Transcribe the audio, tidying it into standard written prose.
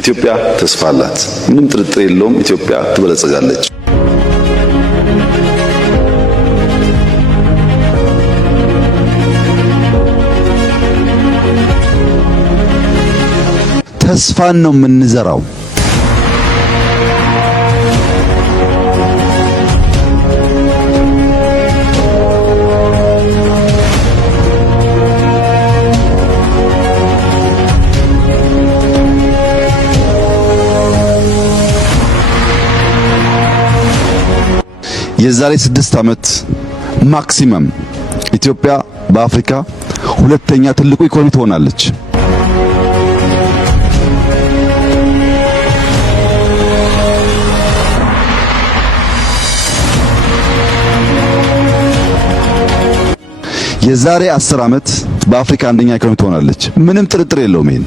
ኢትዮጵያ ተስፋ አላት። ምንም ጥርጥር የለውም። ኢትዮጵያ ትበለጽጋለች። ተስፋን ነው የምንዘራው። የዛሬ 6 ዓመት ማክሲመም ኢትዮጵያ በአፍሪካ ሁለተኛ ትልቁ ኢኮኖሚ ትሆናለች። የዛሬ 10 ዓመት በአፍሪካ አንደኛ ኢኮኖሚ ትሆናለች። ምንም ጥርጥር የለውም ይሄን